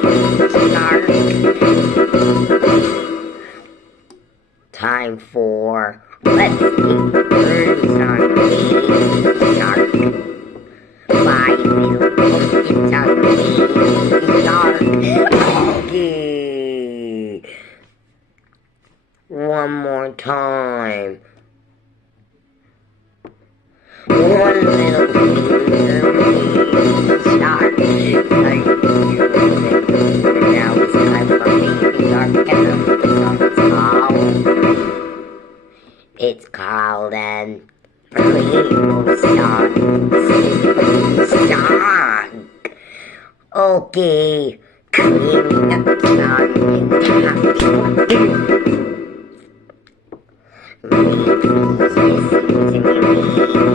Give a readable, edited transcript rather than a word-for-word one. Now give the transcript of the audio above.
Start. Time for let's eat birds on the shark. Five little pumpkins on the shark. Okay. One more time. One little shark. Now it's time for baby shark, and the song's called. It's called an rainbow song. Song. Okay, cleaning up the song in the house. Please listen to me.